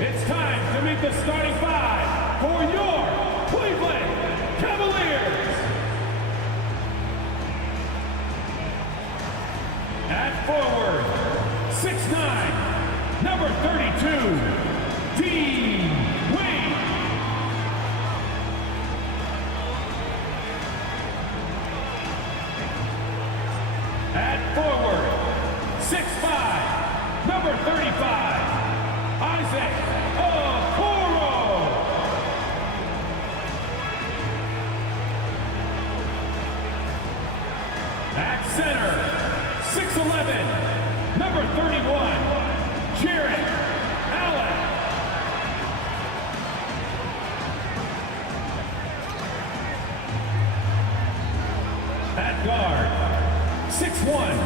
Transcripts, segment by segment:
It's time to meet the starting five for your Cleveland Cavaliers. At forward, 6'9", number 32, Dean Wade. At forward, 6'5", number 35, Isaac Okoro. At center, 6'11", number 31, Jared Allen. At guard, 6'1",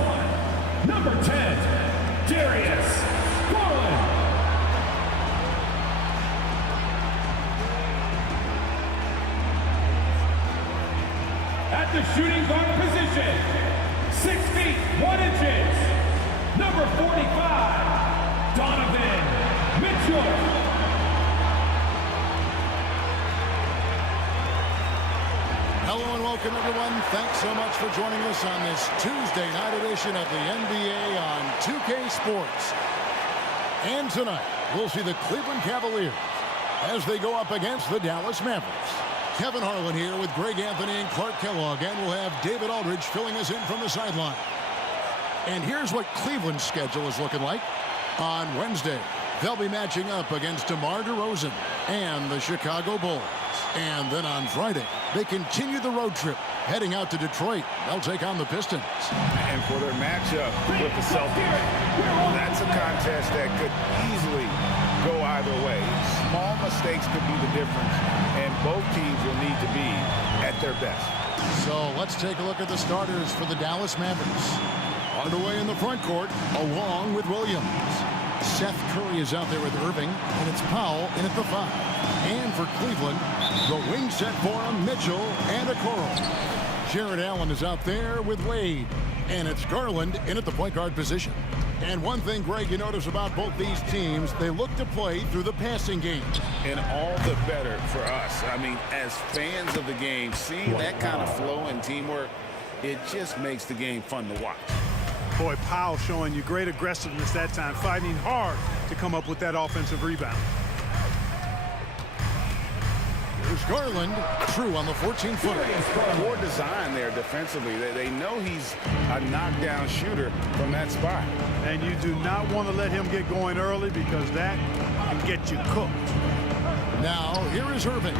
number 10, Darius Garland. At the shooting guard position, 6 feet 1 inches, number 45, Donovan Mitchell. Hello and welcome, everyone. Thanks so much for joining us on this Tuesday night edition of the NBA on 2K Sports. And tonight, we'll see the Cleveland Cavaliers as they go up against the Dallas Mavericks. Kevin Harlan here with Greg Anthony and Clark Kellogg, and we'll have David Aldridge filling us in from the sideline. And here's what Cleveland's schedule is looking like. On Wednesday, they'll be matching up against DeMar DeRozan and the Chicago Bulls. And then on Friday, they continue the road trip, heading out to Detroit. They'll take on the Pistons. And for their matchup with the Celtics, that's a contest that could easily go either way. Small mistakes could be the difference, and both teams will need to be at their best. So let's take a look at the starters for the Dallas Mavericks. Hardaway in the front court, along with Williams. Seth Curry is out there with Irving, and it's Powell in at the 5. And for Cleveland, the wing set for him, Mitchell and Okoro. Jared Allen is out there with Wade, and it's Garland in at the point guard position. And one thing, Greg, you notice about both these teams, they look to play through the passing game. And all the better for us. I mean, as fans of the game, seeing that kind of flow and teamwork, it just makes the game fun to watch. Boy, Powell showing you great aggressiveness that time, fighting hard to come up with that offensive rebound. Here's Garland, true on the 14-footer. More design there defensively. They know he's a knockdown shooter from that spot. And you do not want to let him get going early because that can get you cooked. Now, here is Irving.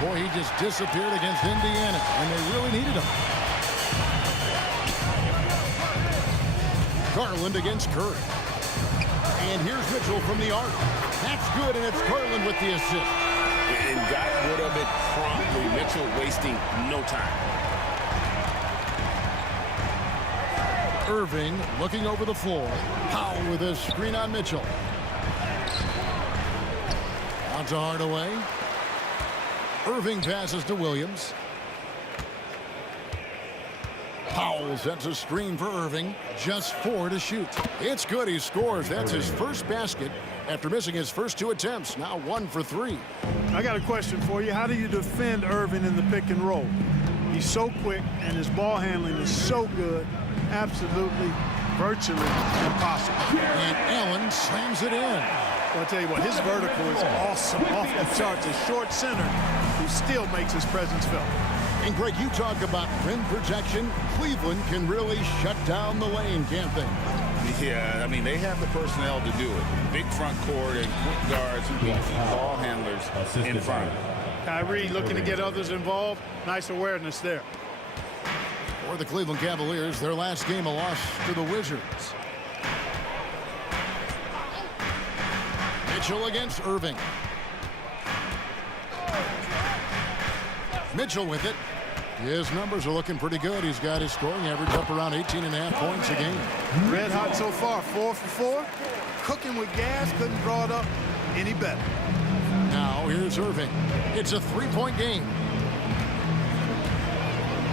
Boy, he just disappeared against Indiana, and they really needed him. Garland against Curry. And here's Mitchell from the arc. That's good, and it's Garland with the assist. And got rid of it promptly. Mitchell wasting no time. Irving looking over the floor. Powell with a screen on Mitchell. On to Hardaway. Irving passes to Williams. Powell sets a screen for Irving. Just 4 to shoot. It's good. He scores. That's his first basket after missing his first 2 attempts. Now 1 for 3. I got a question for you. How do you defend Irving in the pick and roll? He's so quick, and his ball handling is so good. Absolutely, virtually impossible. And Allen slams it in. Well, I'll tell you what, his vertical is awesome, off the charts. A short center who still makes his presence felt. And Greg, you talk about rim protection. Cleveland can really shut down the lane, can't they? Yeah, I mean, they have the personnel to do it. Big front court and quick guards who can keep ball handlers in front. Kyrie looking to get others involved. Nice awareness there. For the Cleveland Cavaliers, their last game a loss to the Wizards. Mitchell against Irving. Mitchell with it. His numbers are looking pretty good. He's got his scoring average up around 18.5 points a game. Red hot so far, 4 for 4. Cooking with gas, couldn't draw it up any better. Now here's Irving. It's a 3-point game.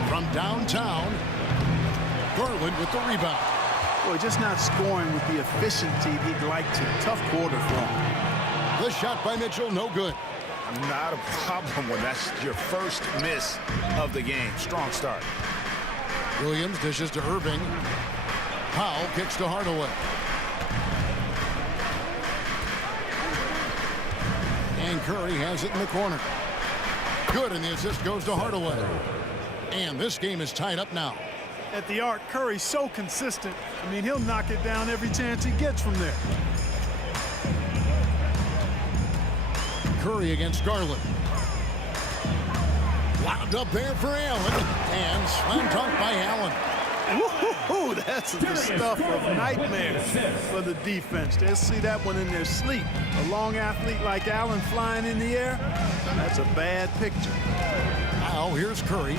From downtown, Garland with the rebound. Boy, just not scoring with the efficiency he'd like to. Tough quarter for him. The shot by Mitchell, no good. Not a problem when that's your first miss of the game. Strong start. Williams dishes to Irving. Powell kicks to Hardaway. And Curry has it in the corner. Good, and the assist goes to Hardaway. And this game is tied up now. At the arc, Curry's so consistent. I mean, he'll knock it down every chance he gets from there. Curry against Garland. Lobbed up there for Allen. And slam dunk by Allen. Woo-hoo-hoo, that's the stuff of nightmares for the defense. They'll see that one in their sleep. A long athlete like Allen flying in the air, that's a bad picture. Now here's Curry.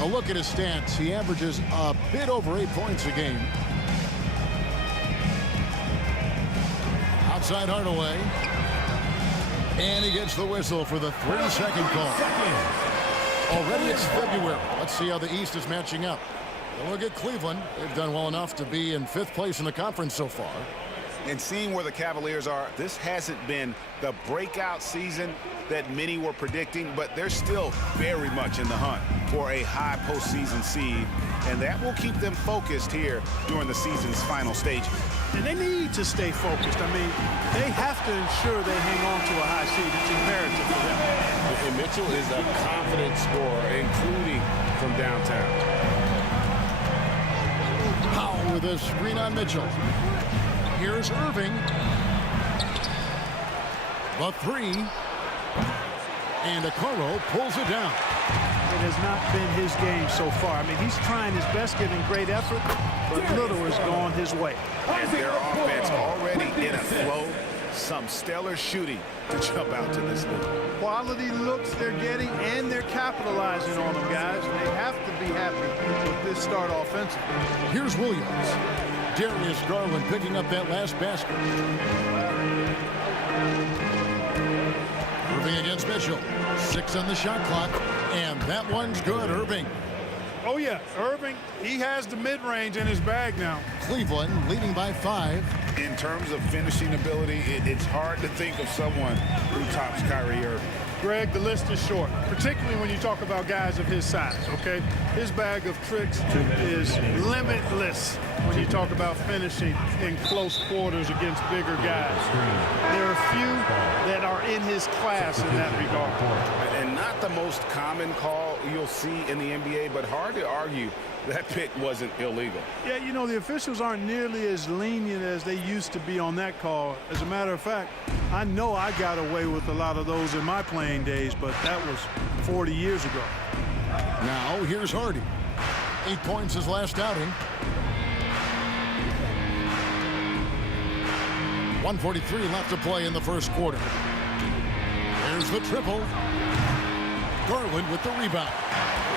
A look at his stats. He averages a bit over 8 points a game. Outside Hardaway. And he gets the whistle for the 3-second call. Already it's February. Let's see how the East is matching up. And look at Cleveland. They've done well enough to be in 5th place in the conference so far. And seeing where the Cavaliers are, this hasn't been the breakout season that many were predicting, but they're still very much in the hunt for a high postseason seed, and that will keep them focused here during the season's final stages. And they need to stay focused. I mean, they have to ensure they hang on to a high seed. It's imperative for them. And Mitchell is a confident scorer, including from downtown. Powell with a screen on Mitchell. Here's Irving. The 3. And Okoro pulls it down. It has not been his game so far. I mean, he's trying his best, giving great effort, but little has gone his way. And their offense already in a flow. Some stellar shooting to jump out to this league. Quality looks they're getting, and they're capitalizing on them, guys. They have to be happy with this start offensively. Here's Williams. Darius Garland picking up that last basket. Irving against Mitchell. 6 on the shot clock, and that one's good. Irving. Oh, yeah, Irving, he has the mid-range in his bag now. Cleveland leading by 5. In terms of finishing ability, it's hard to think of someone who tops Kyrie Irving. Greg, the list is short, particularly when you talk about guys of his size, okay? His bag of tricks is limitless when you talk about finishing in close quarters against bigger guys. There are a few that are in his class in that regard. And not the most common call you'll see in the NBA, but hard to argue that pick wasn't illegal. Yeah, you know, the officials aren't nearly as lenient as they used to be on that call. As a matter of fact, I know I got away with a lot of those in my playing days, but that was 40 years ago. Now here's Hardy. 8 points his last outing. 1:43 left to play in the first quarter. There's the triple. Garland with the rebound.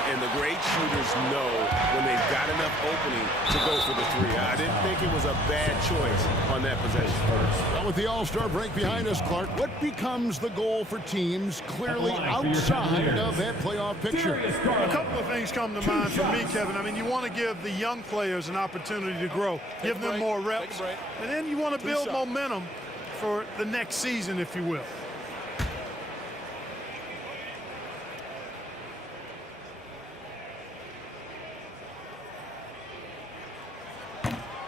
And the great shooters know when they've got enough opening to go for the 3. I didn't think it was a bad choice on that possession. Well, with the All-Star break behind us, Clark, what becomes the goal for teams clearly outside of that playoff picture? A couple of things come to mind for me, Kevin. I mean, you want to give the young players an opportunity to grow, give them more reps, and then you want to build momentum for the next season, if you will.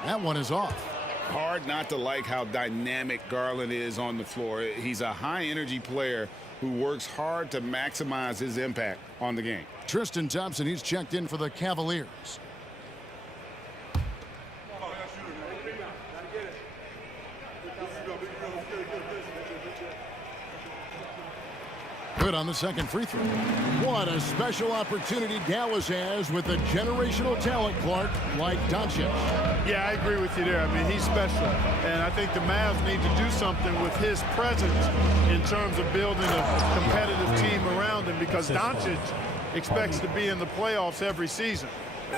That one is off. Hard not to like how dynamic Garland is on the floor. He's a high-energy player who works hard to maximize his impact on the game. Tristan Thompson, he's checked in for the Cavaliers. Good on the second free throw. What a special opportunity Dallas has with a generational talent, Clark, like Doncic. Yeah, I agree with you there. I mean, he's special. And I think the Mavs need to do something with his presence in terms of building a competitive team around him, because Doncic expects to be in the playoffs every season.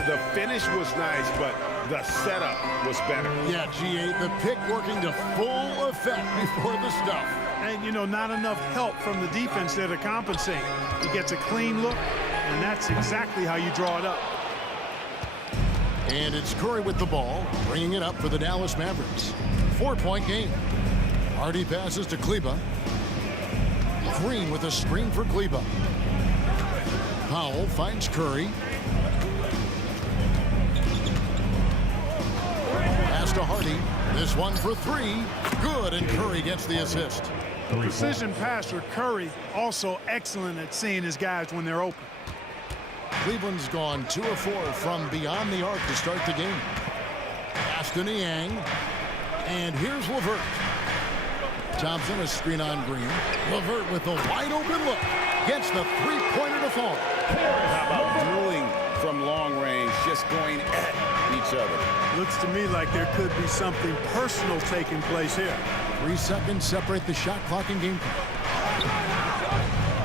The finish was nice, but the setup was better. Yeah, G8, the pick working to full effect before the stuff. And, you know, not enough help from the defense there to compensate. He gets a clean look, and that's exactly how you draw it up. And it's Curry with the ball, bringing it up for the Dallas Mavericks. 4-point game. Hardy passes to Kleba. Green with a screen for Kleba. Powell finds Curry. Pass to Hardy. This one for three. Good, and Curry gets the assist. The precision passer, Curry, also excellent at seeing his guys when they're open. Cleveland's gone 2 of 4 from beyond the arc to start the game. Pass to Niang. And here's LeVert. Thompson, a screen on Green. LeVert with a wide open look. Gets the three-pointer to fall. How about dueling from long range, just going at each other? Looks to me like there could be something personal taking place here. 3 seconds separate the shot clock and game clock.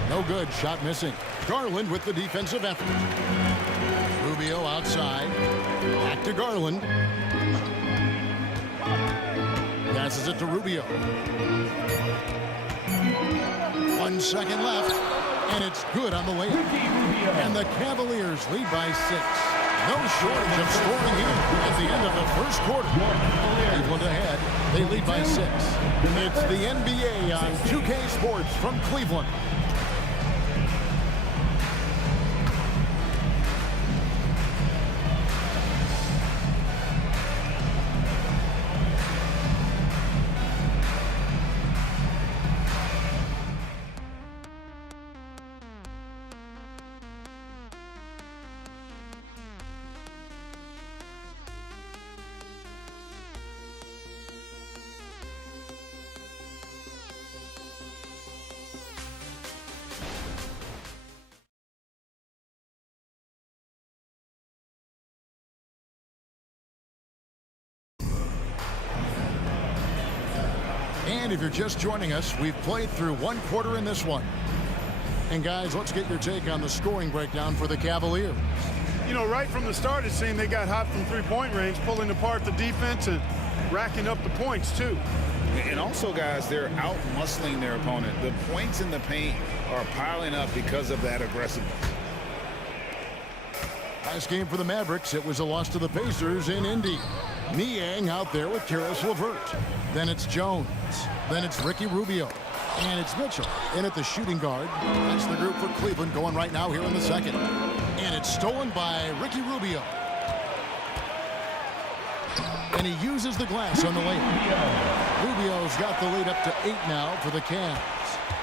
No good. Shot missing. Garland with the defensive effort. Rubio outside. Back to Garland. Passes it to Rubio. 1 second left. And it's good on the layup. And the Cavaliers lead by 6. No shortage of scoring here at the end of the first quarter. Cleveland ahead. They lead by 6. It's the NBA on 2K Sports from Cleveland. And if you're just joining us, we've played through 1 quarter in this one. And guys, let's get your take on the scoring breakdown for the Cavaliers. You know, right from the start, it seemed they got hot from three-point range, pulling apart the defense and racking up the points, too. And also, guys, they're out-muscling their opponent. The points in the paint are piling up because of that aggressiveness. Last game for the Mavericks, it was a loss to the Pacers in Indy. Niang out there with Karis LeVert. Then it's Jones. Then it's Ricky Rubio. And it's Mitchell in at the shooting guard. That's the group for Cleveland going right now here in the second. And it's stolen by Ricky Rubio. And he uses the glass on the layup. Rubio's got the lead up to 8 now for the Cavs.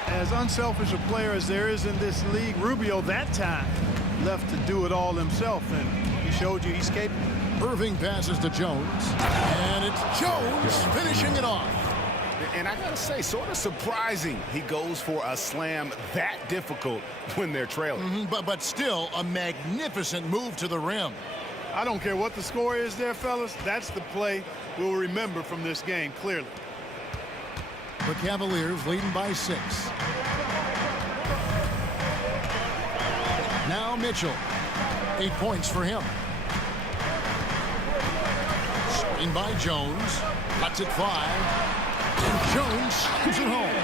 As unselfish a player as there is in this league, Rubio that time left to do it all himself, and he showed you he's capable. Irving passes to Jones, and it's Jones finishing it off. And I gotta say, sort of surprising he goes for a slam that difficult when they're trailing. But still a magnificent move to the rim. I don't care what the score is there, fellas. That's the play we'll remember from this game, clearly. The Cavaliers leading by 6. Now Mitchell. 8 points for him. Screen by Jones. Cuts it 5. And Jones slams it home.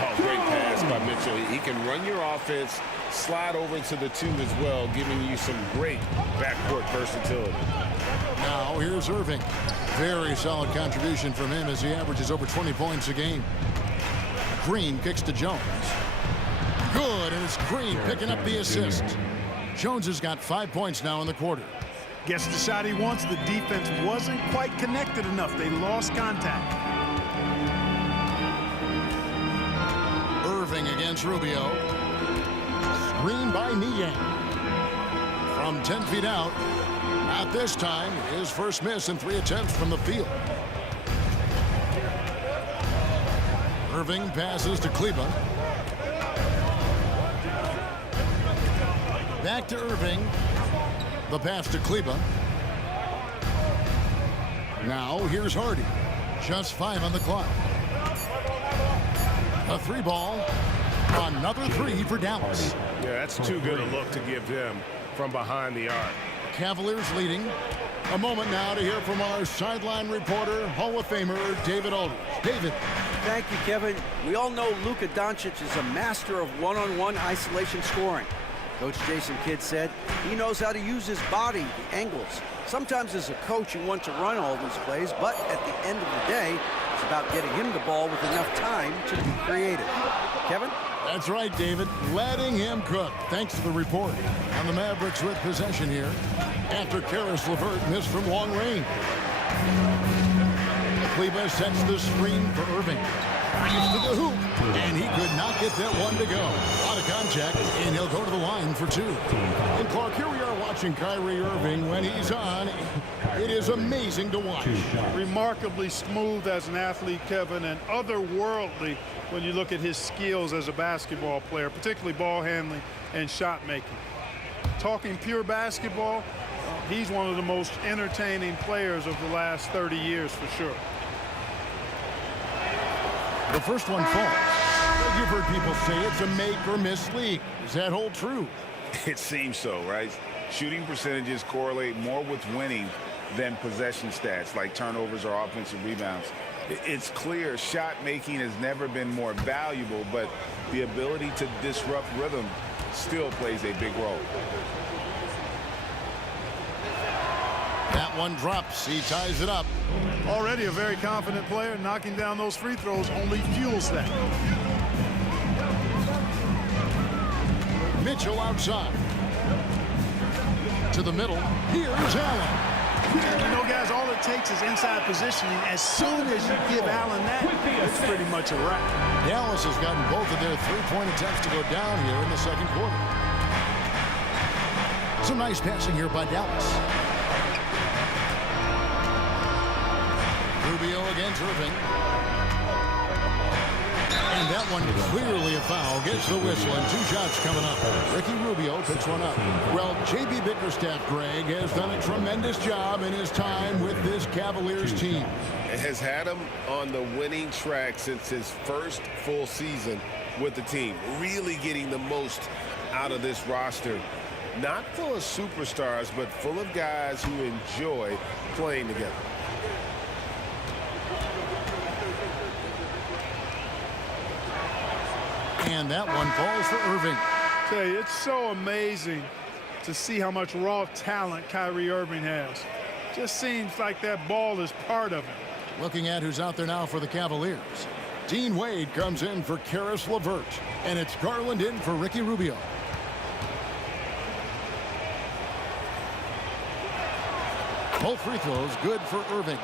Oh, great pass by Mitchell. He can run your offense, slide over to the 2 as well, giving you some great backcourt versatility. Now here's Irving. Very solid contribution from him as he averages over 20 points a game. Green kicks to Jones. Good, and it's Green picking up the assist. Jones has got 5 points now in the quarter. Gets the shot he wants. The defense wasn't quite connected enough. They lost contact. Irving against Rubio. Screen by Niang. From 10 feet out. Not this time. His first miss in 3 attempts from the field. Irving passes to Kleba. Back to Irving. The pass to Kleba. Now here's Hardy. Just 5 on the clock. A 3 ball. Another 3 for Dallas. Yeah, that's too good a look to give them from behind the arc. Cavaliers leading. A moment now to hear from our sideline reporter, Hall of Famer David Aldridge. David. Thank you, Kevin. We all know Luka Doncic is a master of one-on-one isolation scoring. Coach Jason Kidd said he knows how to use his body, the angles. Sometimes as a coach you want to run all these plays, but at the end of the day, It's about getting him the ball with enough time to be creative. Kevin? That's right, David. Letting him cook. Thanks to the report. On the Mavericks with possession here after Karis LeVert missed from long range. Cleveland sets the screen for Irving. Drives to the hoop, and he could not get that one to go. A lot of contact, and he'll go to the line for two. And Clark, here we are watching Kyrie Irving. When he's on, it is amazing to watch. Remarkably smooth as an athlete, Kevin, and otherworldly when you look at his skills as a basketball player, particularly ball handling and shot making. Talking pure basketball, he's one of the most entertaining players of the last 30 years for sure. The first one falls. You've heard people say it's a make-or-miss league. Does that hold true? It seems so, right? Shooting percentages correlate more with winning than possession stats like turnovers or offensive rebounds. It's clear shot making has never been more valuable, but the ability to disrupt rhythm still plays a big role. That one drops. He ties it up. Already a very confident player. Knocking down those free throws only fuels that. Mitchell outside. To the middle. Here's Allen. You know, guys, all it takes is inside positioning. As soon as you give Allen that, it's pretty much a wrap. Dallas has gotten both of their three-point attempts to go down here in the second quarter. Some nice passing here by Dallas. Rubio against Irving. And that one clearly a foul. Gets the whistle, and two shots coming up. Ricky Rubio picks one up. Well, J.B. Bickerstaff, Greg, has done a tremendous job in his time with this Cavaliers team. It has had him on the winning track since his first full season with the team. Really getting the most out of this roster. Not full of superstars, but full of guys who enjoy playing together. And that one falls for Irving. Tell you, it's so amazing to see how much raw talent Kyrie Irving has. Just seems like that ball is part of him. Looking at who's out there now for the Cavaliers. Dean Wade comes in for Karis LeVert. And it's Garland in for Ricky Rubio. Both free throws good for Irving.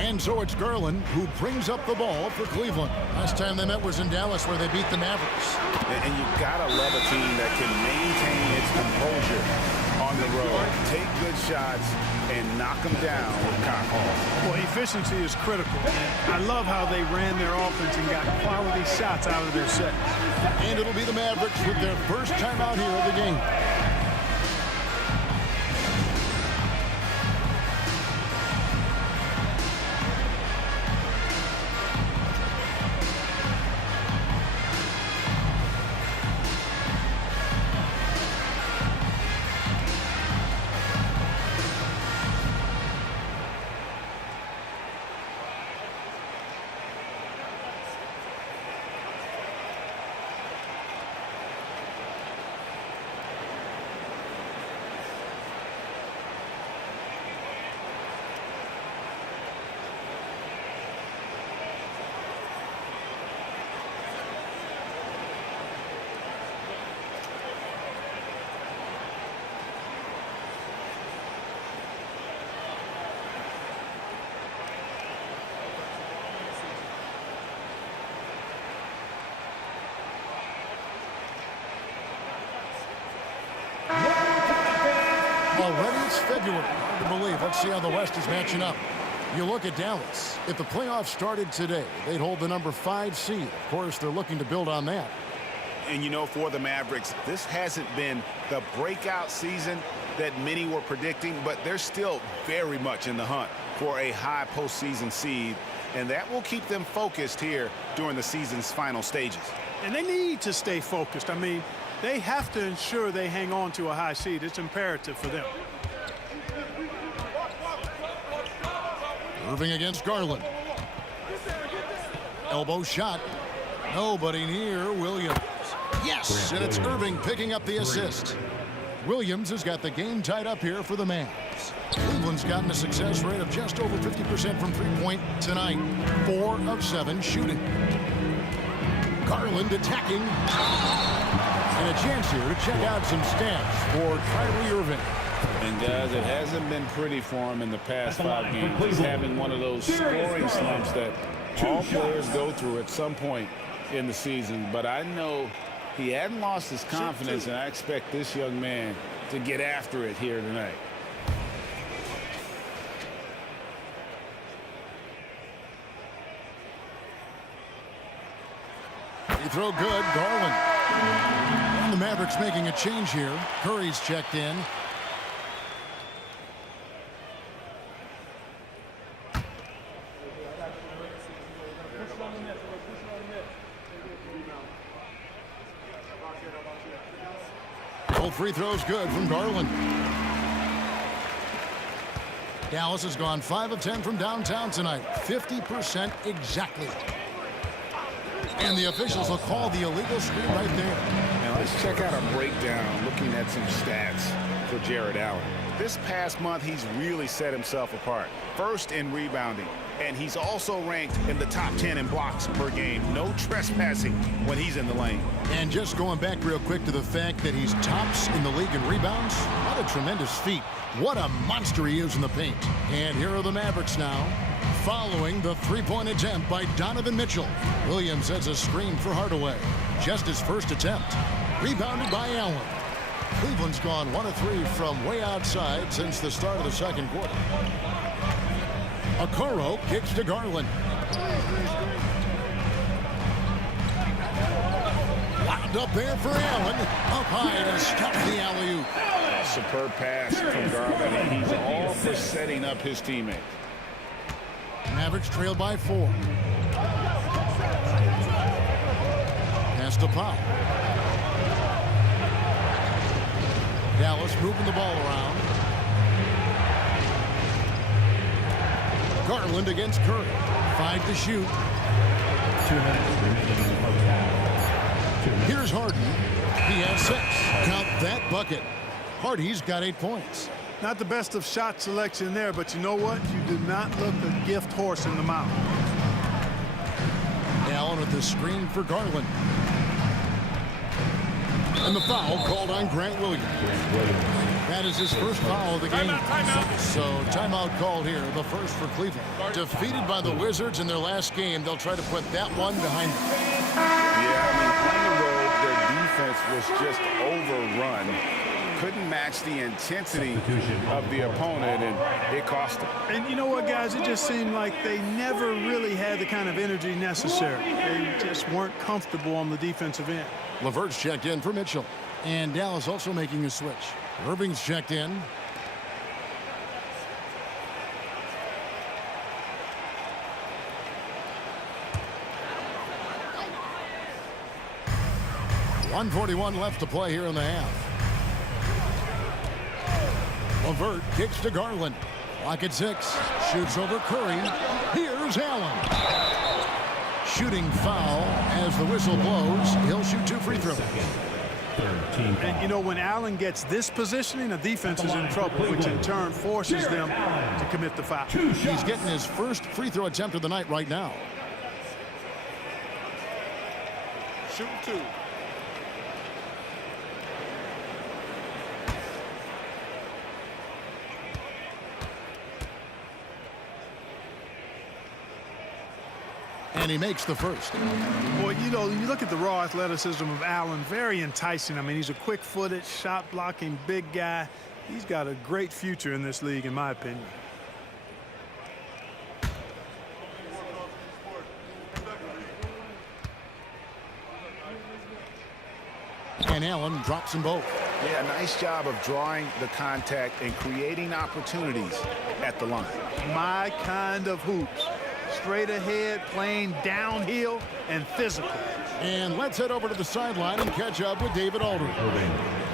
And so it's Garland who brings up the ball for Cleveland. Last time they met was in Dallas, where they beat the Mavericks. And you've got to love a team that can maintain its composure on the road, take good shots, and knock them down with confidence. Well, efficiency is critical. I love how they ran their offense and got quality shots out of their set. And it'll be the Mavericks with their first time out here of the game. Already it's February. Hard to believe. Let's see how the West is matching up. You look at Dallas. If the playoffs started today, they'd hold the number 5 seed. Of course, they're looking to build on that. And, you know, for the Mavericks, this hasn't been the breakout season that many were predicting, but they're still very much in the hunt for a high postseason seed, and that will keep them focused here during the season's final stages. And they need to stay focused. I mean, they have to ensure they hang on to a high seed. It's imperative for them. Irving against Garland. Elbow shot. Nobody near Williams. Yes, and it's Irving picking up the assist. Williams has got the game tied up here for the Mavs. Cleveland Cleveland's gotten a success rate of just over 50% from three-point tonight. 4 of 7 shooting. Garland attacking. And a chance here to check out some stats for Kyrie Irving. And guys, it hasn't been pretty for him in the past 5 games. He's having one of those scoring slumps that all players go through at some point in the season. But I know he hadn't lost his confidence, and I expect this young man to get after it here tonight. Free throw good, Garland. And the Mavericks making a change here. Curry's checked in. Both free throws good from Garland. Dallas has gone 5 of 10 from downtown tonight. 50% exactly. And the officials will call the illegal screen right there. Now let's check out a breakdown looking at some stats for Jared Allen. This past month, he's really set himself apart. First in rebounding, and he's also ranked in the top 10 in blocks per game. No trespassing when he's in the lane. And just going back real quick to the fact that he's tops in the league in rebounds, what a tremendous feat. What a monster he is in the paint. And here are the Mavericks now, following the three-point attempt by Donovan Mitchell. Williams has a screen for Hardaway. Just his first attempt. Rebounded by Allen. Cleveland's gone 1 of 3 from way outside since the start of the second quarter. Okoro kicks to Garland. Wound up there for Allen. Up high to stop the alley-oop. Superb pass from Garland, and he's all for setting up his teammates. Mavericks trail by 4. Pass to Powell. Dallas moving the ball around. Garland against Curry. 5 to shoot. 2 minutes remaining in the half. Here's Harden. He has 6. Count that bucket. Hardy's got 8 points. Not the best of shot selection there, but you know what? You do not look a gift horse in the mouth. Allen with the screen for Garland. And the foul called on Grant Williams. That is his first foul of the game. So timeout called here, the first for Cleveland. Defeated by the Wizards in their last game, they'll try to put that one behind them. Yeah, I mean, on the road, their defense was just overrun. Couldn't match the intensity of the opponent, and it cost them. And you know what, guys? It just seemed like they never really had the kind of energy necessary. They just weren't comfortable on the defensive end. LeVert's checked in for Mitchell. And Dallas also making a switch. Irving's checked in. .141 left to play here in the half. LeVert kicks to Garland. Clock at 6. Shoots over Curry. Here's Allen. Shooting foul as the whistle blows. He'll shoot 2 free throws. And you know, when Allen gets this positioning, the defense is in trouble, which in turn forces them to commit the foul. He's getting his first free throw attempt of the night right now. Shoot 2. And he makes the first. Boy, you know, you look at the raw athleticism of Allen, very enticing. I mean, he's a quick-footed, shot-blocking big guy. He's got a great future in this league, in my opinion. And Allen drops them both. Yeah, nice job of drawing the contact and creating opportunities at the line. My kind of hoops. Straight ahead, playing downhill, and physical. And let's head over to the sideline and catch up with David Aldridge.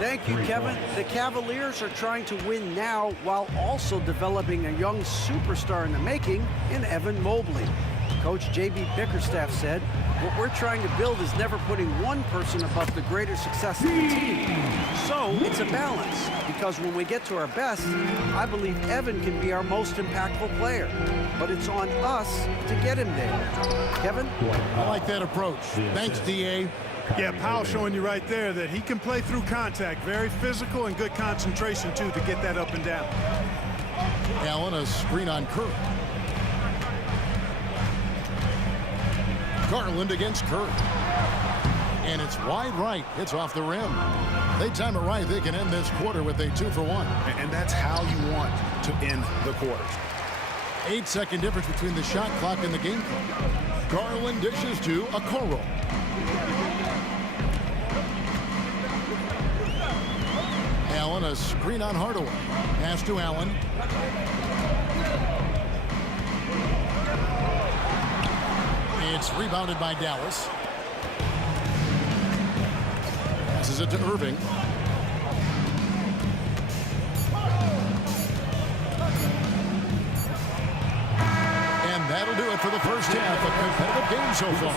Thank you, Kevin. The Cavaliers are trying to win now while also developing a young superstar in the making in Evan Mobley. Coach J.B. Bickerstaff said, what we're trying to build is never putting one person above the greater success of the team. So it's a balance, because when we get to our best, I believe Evan can be our most impactful player. But it's on us to get him there. Kevin? I like that approach. Thanks, D.A. Yeah, Powell showing you right there that he can play through contact. Very physical and good concentration, too, to get that up and down. Allen, a screen on Curry. Garland against Curry. And it's wide right. It's off the rim. They time it right. They can end this quarter with a 2-for-1. And that's how you want to end the quarters. 8-second difference between the shot clock and the game clock. Garland dishes to Okoro. Allen, a screen on Hardaway. Pass to Allen. It's rebounded by Dallas. Passes it to Irving. And that'll do it for the first half. A competitive game so far.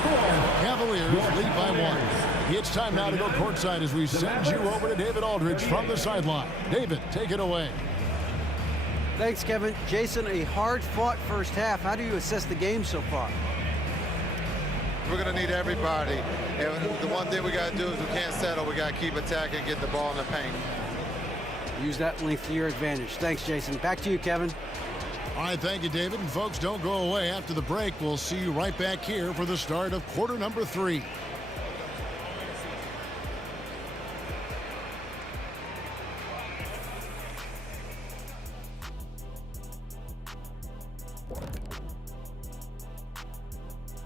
Cavaliers lead by 1. It's time now to go courtside as we send you over to David Aldridge from the sideline. David, take it away. Thanks, Kevin. Jason, a hard-fought first half. How do you assess the game so far? We're going to need everybody. And the one thing we got to do is we can't settle. We got to keep attacking, get the ball in the paint. Use that length to your advantage. Thanks, Jason. Back to you, Kevin. All right, thank you, David. And folks, don't go away. After the break, we'll see you right back here for the start of quarter number 3.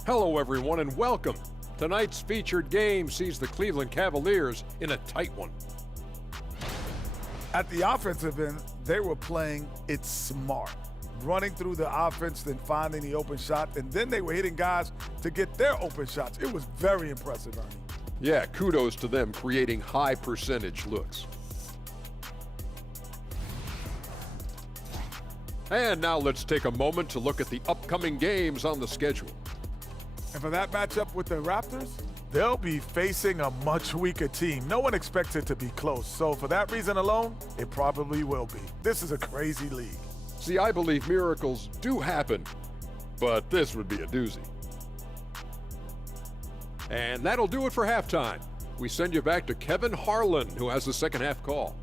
Hello, everyone, and welcome. Tonight's featured game sees the Cleveland Cavaliers in a tight one. At the offensive end, they were playing it smart, running through the offense, then finding the open shot, and then they were hitting guys to get their open shots. It was very impressive, Ernie. Yeah, kudos to them creating high percentage looks. And now let's take a moment to look at the upcoming games on the schedule. And for that matchup with the Raptors, they'll be facing a much weaker team. No one expects it to be close. So for that reason alone, it probably will be. This is a crazy league. See, I believe miracles do happen, but this would be a doozy. And that'll do it for halftime. We send you back to Kevin Harlan, who has the second half call.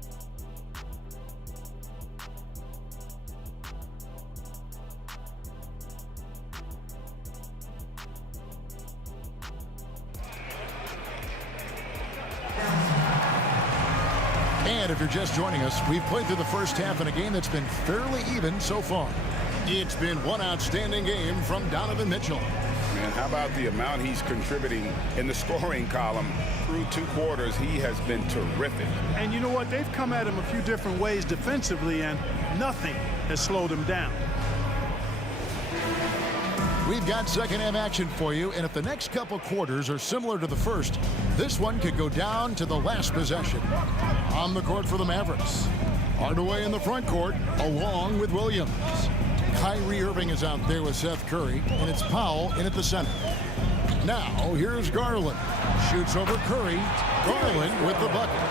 And if you're just joining us, we've played through the first half in a game that's been fairly even so far. It's been one outstanding game from Donovan Mitchell. Man, how about the amount he's contributing in the scoring column? Through 2 quarters, he has been terrific. And you know what? They've come at him a few different ways defensively, and nothing has slowed him down. We've got second half action for you, and if the next couple quarters are similar to the first, this one could go down to the last possession. On the court for the Mavericks. Hardaway in the front court, along with Williams. Kyrie Irving is out there with Seth Curry, and it's Powell in at the center. Now, here's Garland. Shoots over Curry. Garland with the bucket.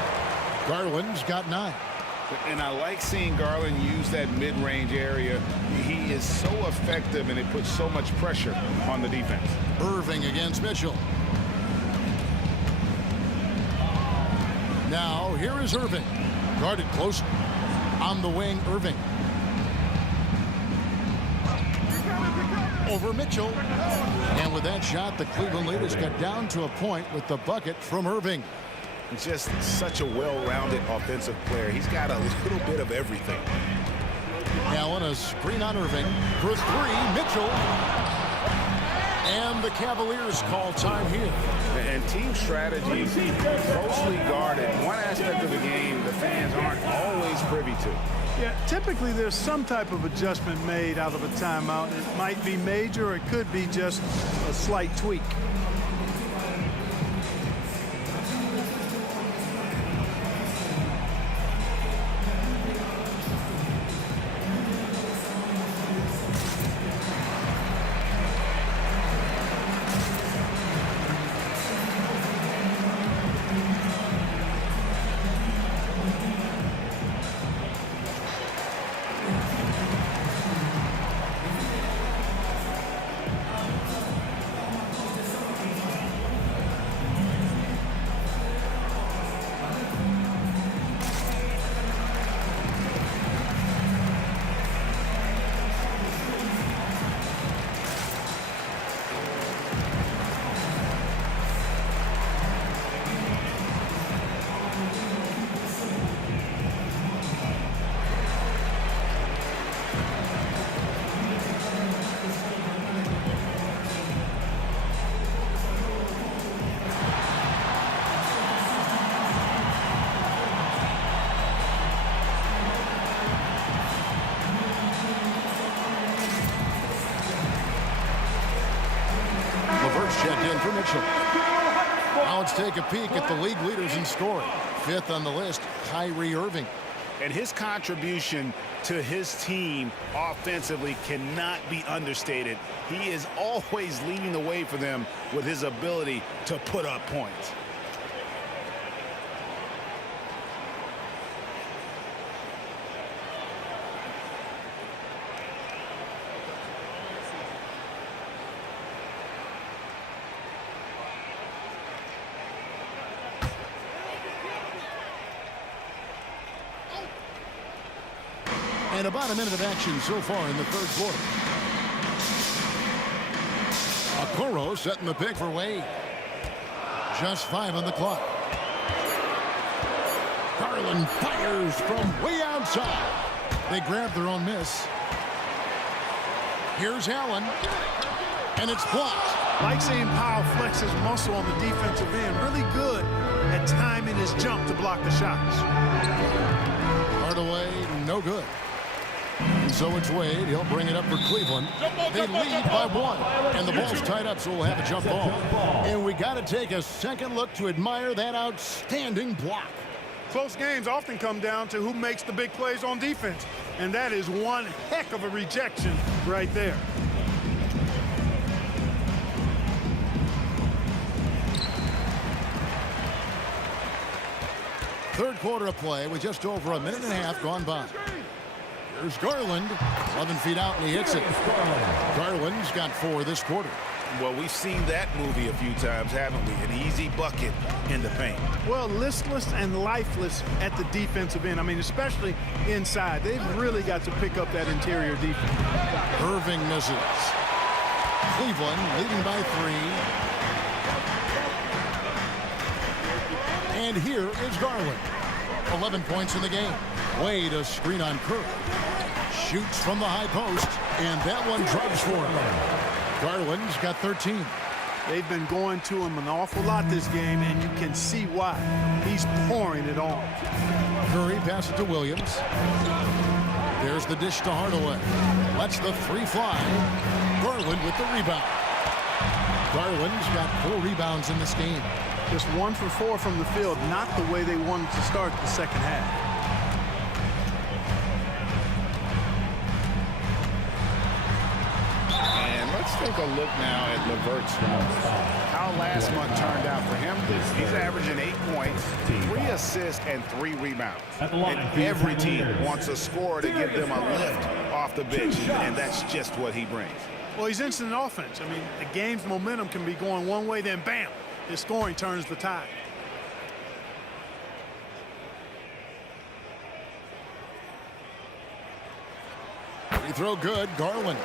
Garland's got 9. And I like seeing Garland use that mid-range area. He is so effective, and it puts so much pressure on the defense. Irving against Mitchell. Now, here is Irving. Guarded close. On the wing, Irving. Over Mitchell. And with that shot, the Cleveland leaders got down to a point with the bucket from Irving. Just such a well-rounded offensive player. He's got a little bit of everything. Allen, a screen on Irving. For 3, Mitchell. And the Cavaliers call time here. And team strategy, closely guarded. One aspect of the game the fans aren't always privy to. Yeah, typically there's some type of adjustment made out of a timeout. It might be major, or it could be just a slight tweak. checked in for Mitchell. Now let's take a peek at the league leaders in scoring. 5th on the list, Kyrie Irving. And his contribution to his team offensively cannot be understated. He is always leading the way for them with his ability to put up points. And about a minute of action so far in the third quarter. Okoro setting the pick for Wade. Just 5 on the clock. Garland fires from way outside. They grab their own miss. Here's Allen. And it's blocked. Like seeing Powell flex his muscle on the defensive end. Really good at timing his jump to block the shots. Hardaway, no good. And so it's Wade. He'll bring it up for Cleveland. They lead by 1. And the ball's tied up, so we'll have a jump ball. And we got to take a second look to admire that outstanding block. Close games often come down to who makes the big plays on defense. And that is one heck of a rejection right there. Third quarter of play with just over a minute and a half gone by. Here's Garland, 11 feet out, and he hits it. Garland's got 4 this quarter. Well, we've seen that movie a few times, haven't we? An easy bucket in the paint. Well, listless and lifeless at the defensive end. I mean, especially inside. They've really got to pick up that interior defense. Irving misses. Cleveland leading by 3. And here is Garland. 11 points in the game. Wade a screen on Curry. Shoots from the high post, and that one drops for him. Garland's got 13. They've been going to him an awful lot this game, and you can see why. He's pouring it on. Curry passes to Williams. There's the dish to Hardaway. Lets the 3 fly. Garland with the rebound. Garland's got 4 rebounds in this game. Just 1 for 4 from the field, not the way they wanted to start the second half. And let's take a look now at LeVert's numbers. How last month turned out for him. He's averaging 8 points, 3 assists, and 3 rebounds. And every team wants a scorer to give them a lift off the bench, and that's just what he brings. Well, he's instant offense. I mean, the game's momentum can be going one way, then bam, his scoring turns the tide. Free throw good, Garland.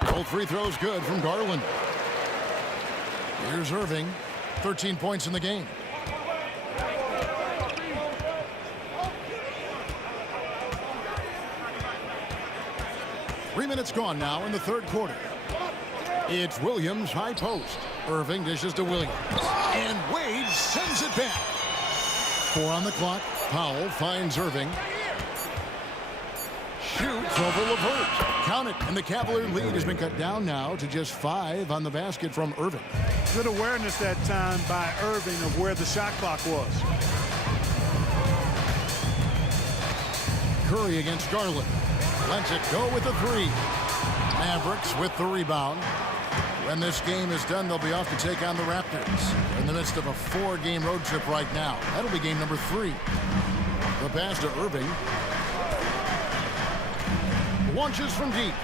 Both free throws good from Garland. Here's Irving, 13 points in the game. Three minutes gone now in the third quarter. It's Williams high post. Irving dishes to Williams. And Wade sends it back. 4 on the clock. Powell finds Irving. Shoots over LeVert. Count it. And the Cavalier lead has been cut down now to just 5 on the basket from Irving. Good awareness that time by Irving of where the shot clock was. Curry against Garland. Lets it go with the 3. Mavericks with the rebound. When this game is done, they'll be off to take on the Raptors. In the midst of a 4-game road trip right now. That'll be game number 3. The pass to Irving. Launches from deep.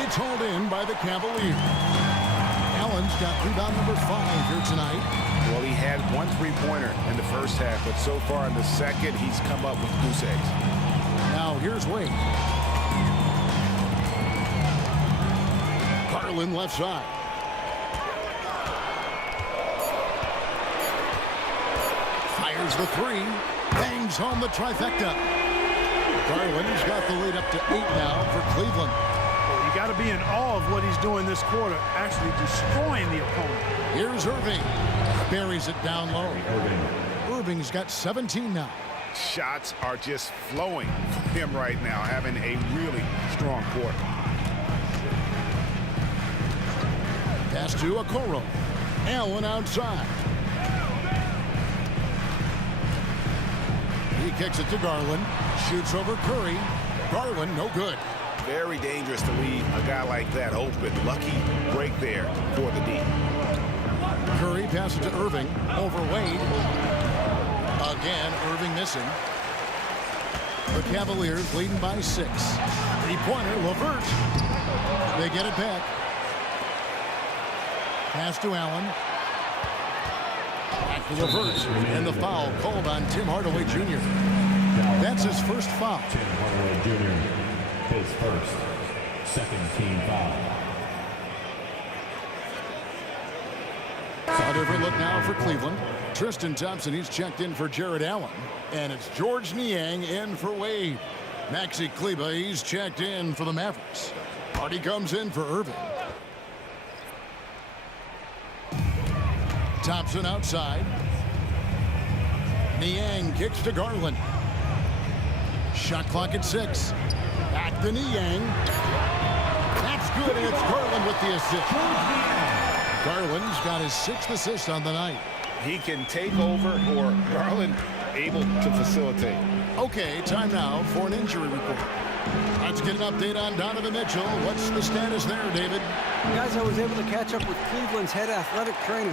It's hauled in by the Cavaliers. Allen's got rebound number 5 here tonight. Well, he had 1 3-pointer in the first half, but so far in the second, he's come up with goose eggs. Now here's Wade. Garland left side. Fires the 3. Bangs home the trifecta. Garland's got the lead up to 8 now for Cleveland. You got to be in awe of what he's doing this quarter, actually destroying the opponent. Here's Irving. Buries it down low. Irving's got 17 now. Shots are just flowing for him right now, having a really strong quarter. Pass to Okoro. Allen outside. He kicks it to Garland. Shoots over Curry. Garland, no good. Very dangerous to leave a guy like that open. Lucky break there for the D. Curry passes to Irving. Over Wade. Again, Irving missing. The Cavaliers leading by 6. Three-pointer, LeVert. They get it back. Pass to Allen. Back to LeVert. And the foul called on Tim Hardaway Jr. That's his first foul. Tim Hardaway Jr. his first, second team foul. A different look now for Cleveland. Tristan Thompson, he's checked in for Jared Allen. And it's George Niang in for Wade. Maxi Kleber, he's checked in for the Mavericks. Hardy comes in for Irving. Thompson outside. Niang kicks to Garland. Shot clock at 6. Back to Niang. That's good, and it's Garland with the assist. Garland's got his 6th assist on the night. He can take over, or Garland able to facilitate. Okay, time now for an injury report. Let's get an update on Donovan Mitchell. What's the status there, David? Guys, I was able to catch up with Cleveland's head athletic trainer.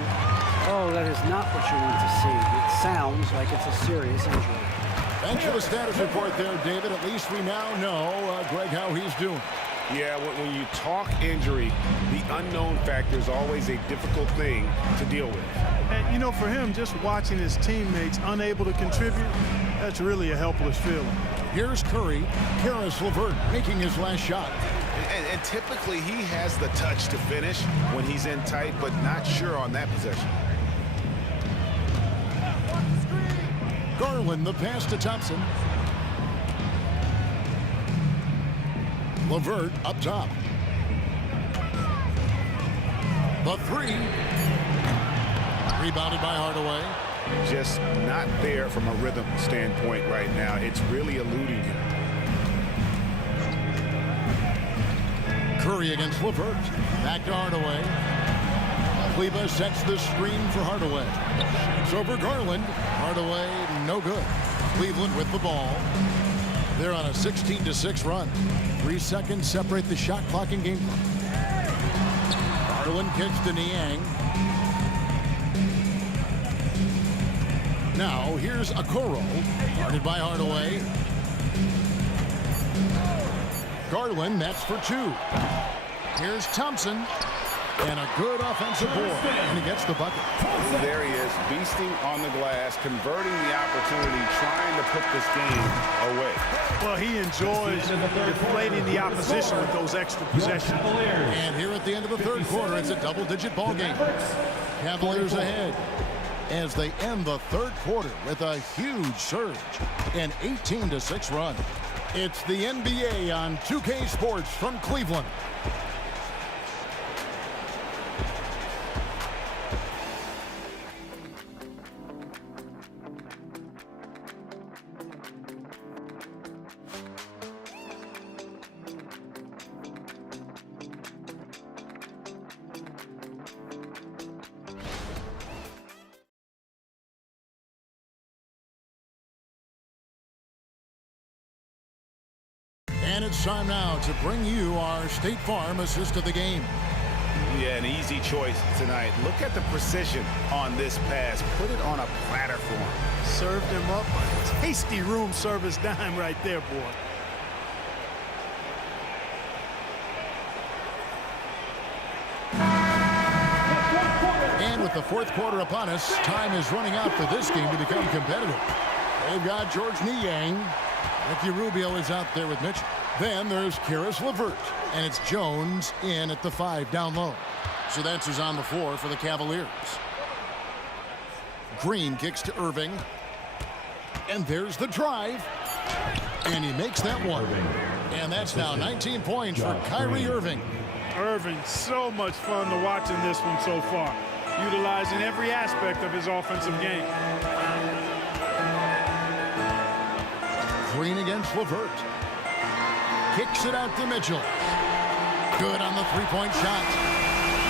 Oh, that is not what you want to see. It sounds like it's a serious injury. Thanks for the status report there, David. At least we now know, Greg, how he's doing. Yeah, when you talk injury, the unknown factor is always a difficult thing to deal with. And, you know, for him, just watching his teammates unable to contribute, that's really a helpless feeling. Here's Curry. Karis LeVert making his last shot. And typically he has the touch to finish when he's in tight, but not sure on that possession. Garland, the pass to Thompson. LeVert up top. The 3. Rebounded by Hardaway. Just not there from a rhythm standpoint right now. It's really eluding him. Curry against LeVert. Back to Hardaway. Kleber sets the screen for Hardaway. It's over Garland. Hardaway, no good. Cleveland with the ball. They're on a 16-6 run. 3 seconds separate the shot clock and game clock. Garland kicks to Niang. Now, here's Okoro. Guarded by Hardaway. Garland, that's for 2. Here's Thompson. And a good offensive board. And he gets the bucket. There he is, beasting on the glass, converting the opportunity, trying to put this game away. Well, he enjoys deflating the opposition with those extra possessions. And here at the end of the 3rd quarter, it's a double-digit ball game. Cavaliers ahead as they end the 3rd quarter with a huge surge. An 18-6 run. It's the NBA on 2K Sports from Cleveland. And it's time now to bring you our State Farm assist of the game. Yeah, an easy choice tonight. Look at the precision on this pass. Put it on a platter for him. Served him up a tasty room service dime right there, boy. And with the 4th quarter upon us, time is running out for this game to become competitive. They've got George Niang. Ricky Rubio is out there with Mitchell. Then there's Karis LeVert. And it's Jones in at the 5 down low. So that's who's on the floor for the Cavaliers. Green kicks to Irving. And there's the drive. And he makes that one. And that's now 19 points for Kyrie Irving. Irving, so much fun to watch in this one so far, utilizing every aspect of his offensive game. Green against LeVert. Kicks it out to Mitchell. Good on the three-point shot.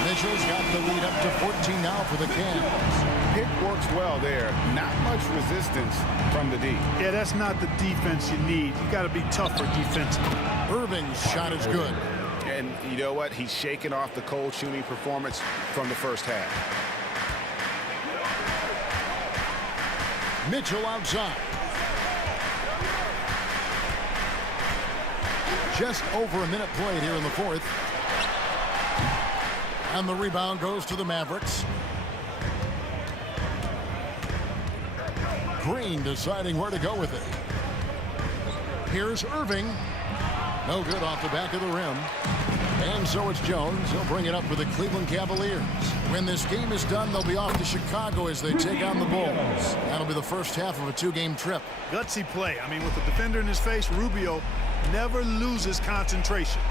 Mitchell's got the lead up to 14 now for the Cavs. Pick works well there. Not much resistance from the D. Yeah, that's not the defense you need. You got to be tougher defensively. Irving's shot is good. And you know what? He's shaking off the cold shooting performance from the first half. Mitchell outside. Just over a minute played here in the fourth. And the rebound goes to the Mavericks. Green deciding where to go with it. Here's Irving. No good off the back of the rim. And so it's Jones. He'll bring it up for the Cleveland Cavaliers. When this game is done, they'll be off to Chicago as they take on the Bulls. That'll be the first half of a two-game trip. Gutsy play. I mean, with the defender in his face, Rubio never loses concentration.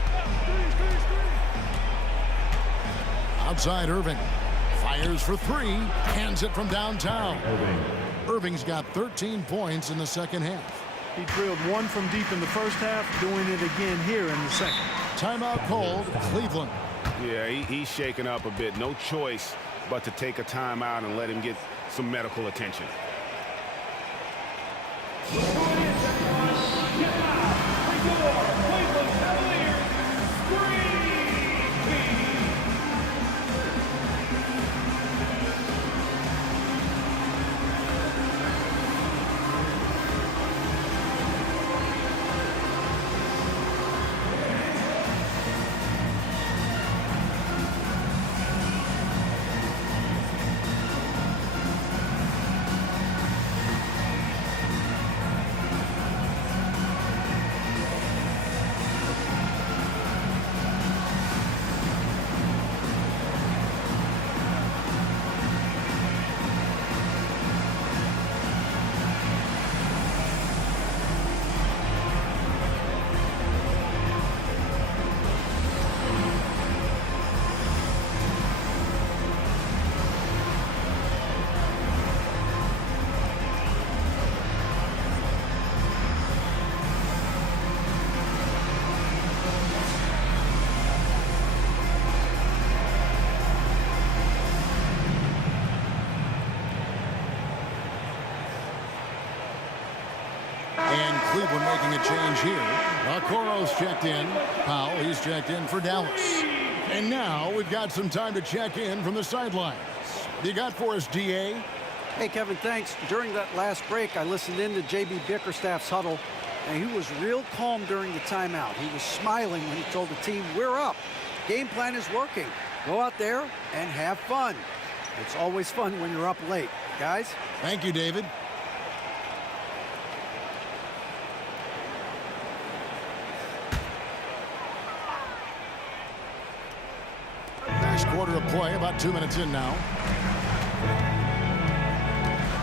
Outside Irving. Fires for three. Hands it from downtown. Irving's got 13 points in the second half. He drilled one from deep in the first half, doing it again here in the second. Timeout called, Cleveland. Yeah, he's shaking up a bit. No choice but to take a timeout and let him get some medical attention. And Cleveland making a change here. Okoro's checked in. Powell, he's checked in for Dallas. And now we've got some time to check in from the sidelines. You got for us, DA? Hey, Kevin, thanks. During that last break, I listened in to J.B. Bickerstaff's huddle, and he was real calm during the timeout. He was smiling when he told the team, we're up. Game plan is working. Go out there and have fun. It's always fun when you're up late. Guys? Thank you, David. Nice quarter of play, about 2 minutes in now.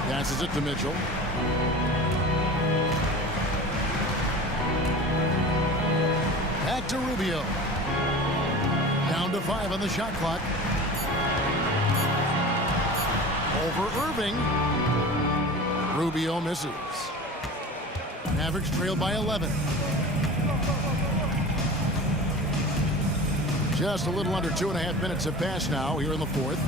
Passes it to Mitchell. Back to Rubio. Down to 5 on the shot clock. Over Irving. Rubio misses. Mavericks trailed by 11. Just a little under 2.5 minutes have passed now here in the fourth.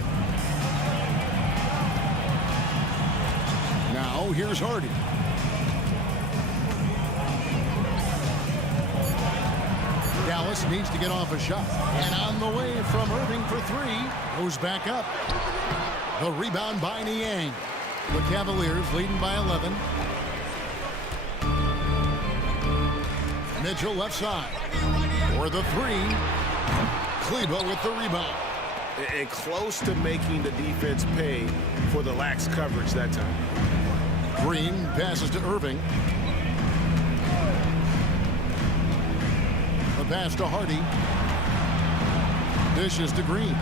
Now here's Hardy. Dallas needs to get off a shot. And on the way from Irving for three. Goes back up. The rebound by Niang. The Cavaliers leading by 11. Mitchell left side. For the three. Kleba with the rebound. And close to making the defense pay for the lax coverage that time. Green passes to Irving. The pass to Hardy. Dishes to Green.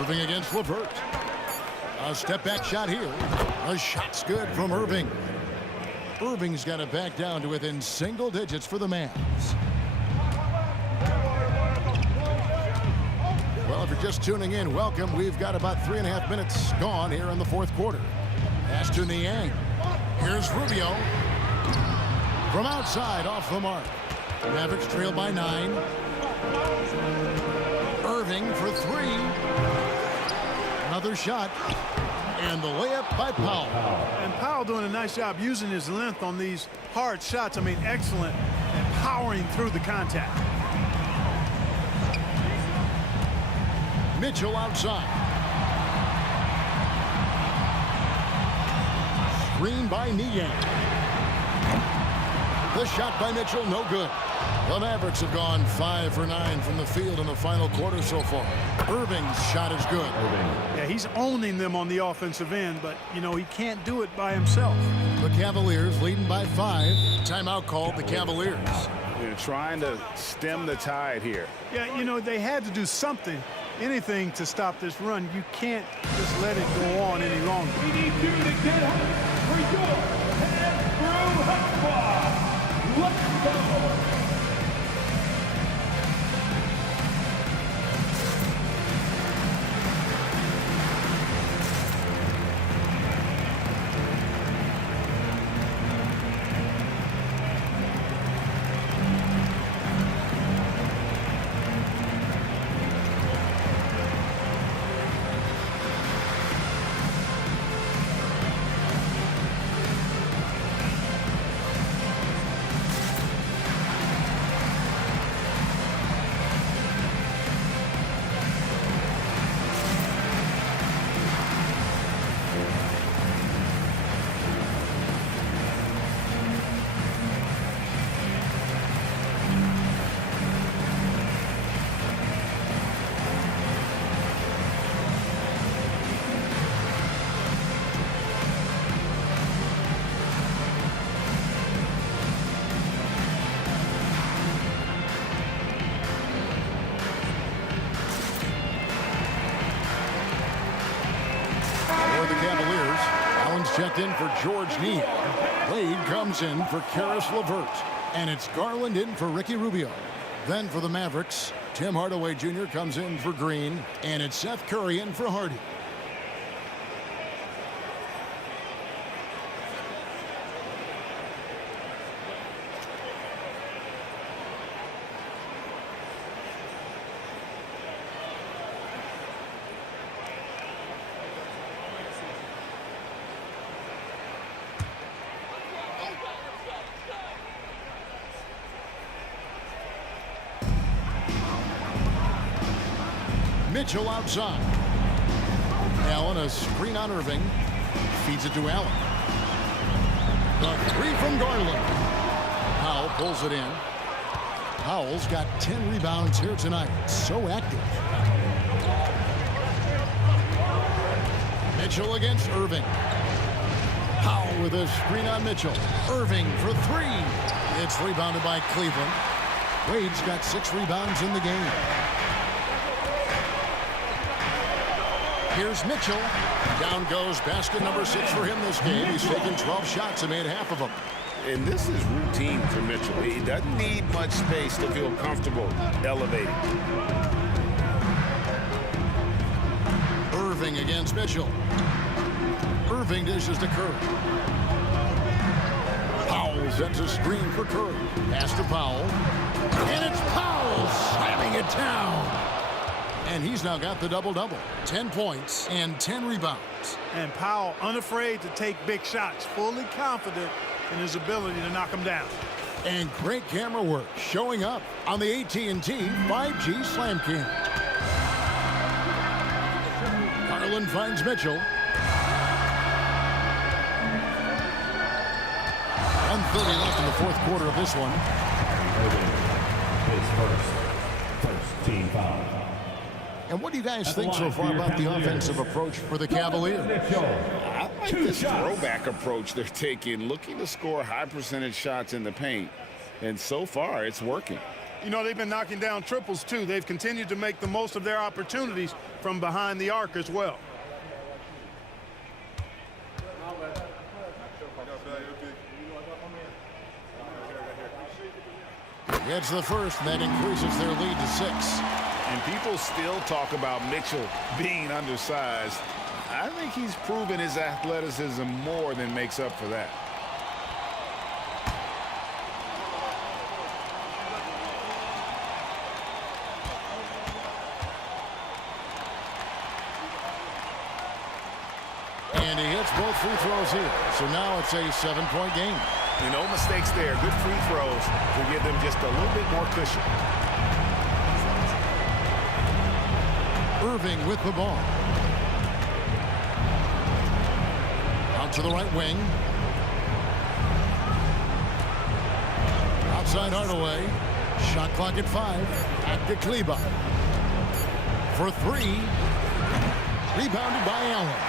Irving against LeVert. A step back shot here. A shot's good from Irving. Irving's got it back down to within single digits for the Mavs. Well, if you're just tuning in, welcome. We've got about 3.5 minutes gone here in the fourth quarter. Pass to Niang. Here's Rubio. From outside, off the mark. Mavericks trail by 9. Irving for 3. Another shot. And the layup by Powell. And Powell doing a nice job using his length on these hard shots. I mean, excellent and powering through the contact. Mitchell outside. Screen by Niang. The shot by Mitchell, no good. The Mavericks have gone 5 for 9 from the field in the final quarter so far. Irving's shot is good. Yeah, he's owning them on the offensive end, but, you know, he can't do it by himself. The Cavaliers leading by 5. Timeout called the Cavaliers. They're trying to stem the tide here. Yeah, you know, they had to do something, anything to stop this run. You can't just let it go on any longer. We need you to get home for your head through hot squad. Let's go. Checked in for George Neal. Wade comes in for Karis LeVert. And it's Garland in for Ricky Rubio. Then for the Mavericks, Tim Hardaway Jr. comes in for Green. And it's Seth Curry in for Hardy. Mitchell outside. Allen, a screen on Irving. Feeds it to Allen. The 3 from Garland. Powell pulls it in. Powell's got 10 rebounds here tonight. So active. Mitchell against Irving. Powell with a screen on Mitchell. Irving for 3. It's rebounded by Cleveland. Wade's got 6 rebounds in the game. Here's Mitchell. Down goes basket number 6 for him this game. He's taken 12 shots and made half of them. And this is routine for Mitchell. He doesn't need much space to feel comfortable elevating. Irving against Mitchell. Irving dishes to Curry. Powell sends a screen for Curry. Pass to Powell. And it's Powell slamming it down. And he's now got the double-double. 10 points and 10 rebounds. And Powell unafraid to take big shots, fully confident in his ability to knock them down. And great camera work showing up on the AT&T 5G Slam Cam. Garland finds Mitchell. 1:30 left in the fourth quarter of this one. His first team foul. And what do you guys think so far about the offensive approach for the Cavaliers? I like this throwback approach they're taking, looking to score high percentage shots in the paint. And so far, it's working. You know, they've been knocking down triples, too. They've continued to make the most of their opportunities from behind the arc as well. Gets the first, and that increases their lead to 6. And people still talk about Mitchell being undersized. I think he's proven his athleticism more than makes up for that. And he hits both free throws here. So now it's a 7-point game. No mistakes there. Good free throws to give them just a little bit more cushion. Irving with the ball. Out to the right wing. Outside Hardaway. Shot clock at 5. Back to Kleba. For 3. Rebounded by Allen.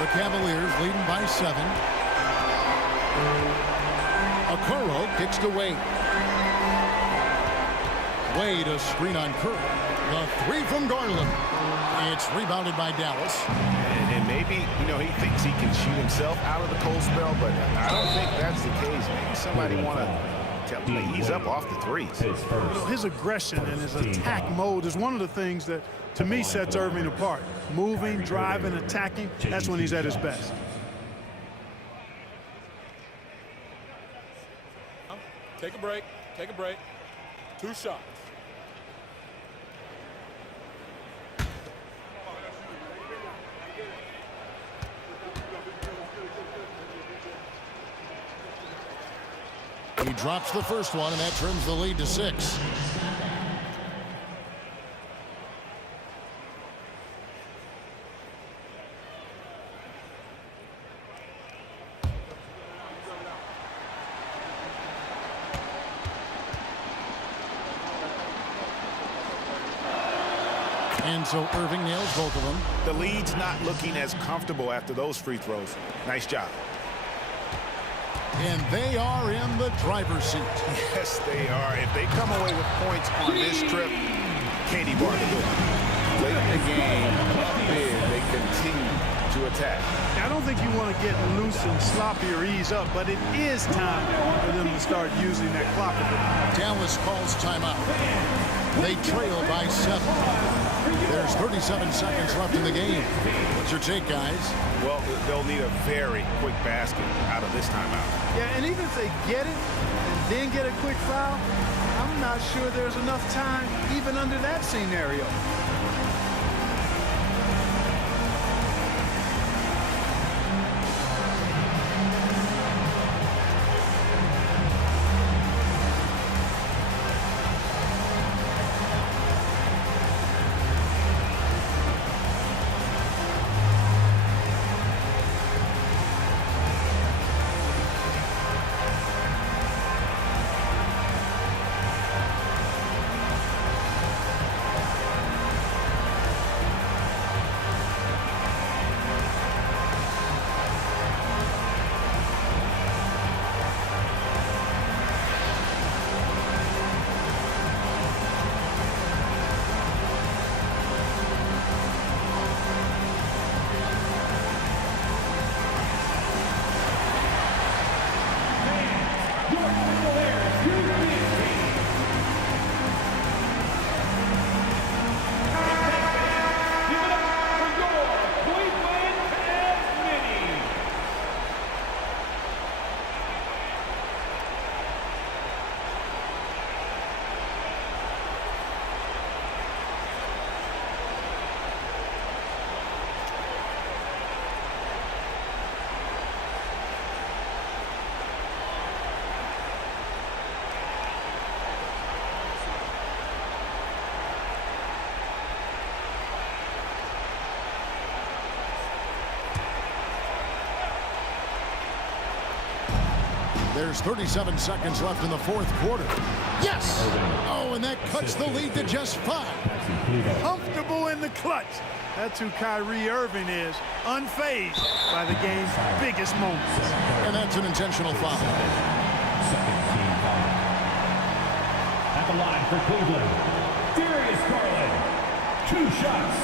The Cavaliers leading by 7. Okoro kicks to Wade. Wade a screen on Curry. The 3 from Garland. It's rebounded by Dallas. And maybe, he thinks he can shoot himself out of the cold spell, but I don't think that's the case. Maybe somebody want to tell him to ease up off the threes. His aggression and his attack mode is one of the things that, to me, sets Irving apart. Moving, driving, attacking, that's when he's at his best. Take a break. Take a break. 2 shots. He drops the first one, and that trims the lead to 6. And so Irving nails both of them. The lead's not looking as comfortable after those free throws. Nice job. And they are in the driver's seat. Yes, they are. If they come away with points on this trip, Katie Bar to do it. Late in the game, up big, they continue to attack. I don't think you want to get loose and sloppy or ease up, but it is time for them to start using that clock a bit. Dallas calls timeout. They trail by 7. There's 37 seconds left in the game. What's your take, guys? Well, they'll need a very quick basket out of this timeout. Yeah, and even if they get it and then get a quick foul, I'm not sure there's enough time even under that scenario. There's 37 seconds left in the 4th quarter. Yes! Oh, and that cuts the lead to just 5. Comfortable in the clutch. That's who Kyrie Irving is, unfazed by the game's biggest moments. And that's an intentional foul. Second team foul. At the line for Cleveland, Darius Garland. 2 shots.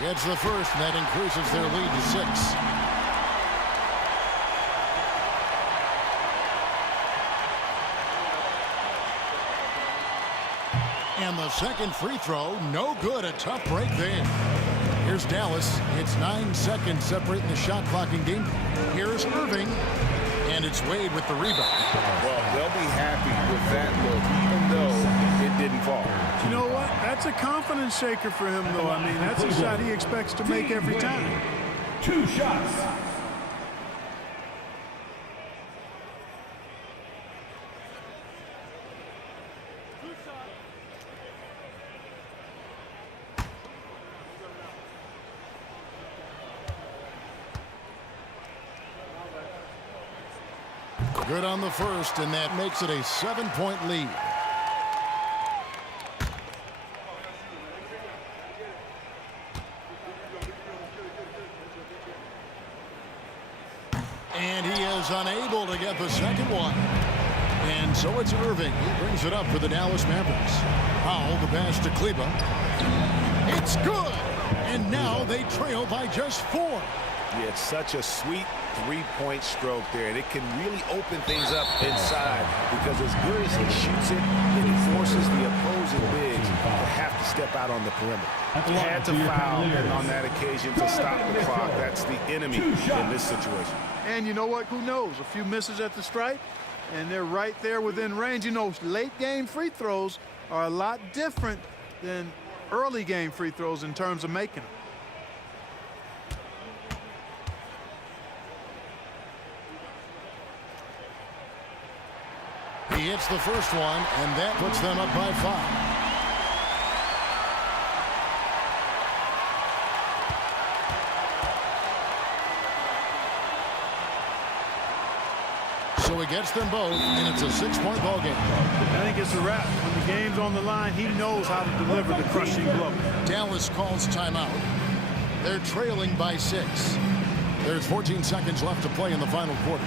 gets the first, and that increases their lead to 6. And the second free throw, no good. A tough break there. Here's Dallas. It's 9 seconds separating the shot clock in game. Here's Irving, and it's Wade with the rebound. Well, they'll be happy with that look, even though it didn't fall. You know what? That's a confidence shaker for him, though. I mean, that's a shot he expects to make every time. 2 shots. Good on the first, and that makes it a 7-point lead. And he is unable to get the second one. And so it's Irving who brings it up for the Dallas Mavericks. Powell, the pass to Kleba. It's good! And now they trail by just 4. Yeah, it's such a sweet three-point stroke there, and it can really open things up inside because as good as he shoots it, it forces the opposing bigs to have to step out on the perimeter. He had to foul on that occasion to stop the clock. That's the enemy in this situation. And you know what? Who knows? A few misses at the stripe, and they're right there within range. You know, late-game free throws are a lot different than early-game free throws in terms of making them. He hits the first one, and that puts them up by 5. So he gets them both, and it's a 6-point ball game. I think it's a wrap. When the game's on the line, he knows how to deliver the crushing blow. Dallas calls timeout. They're trailing by 6. There's 14 seconds left to play in the final quarter.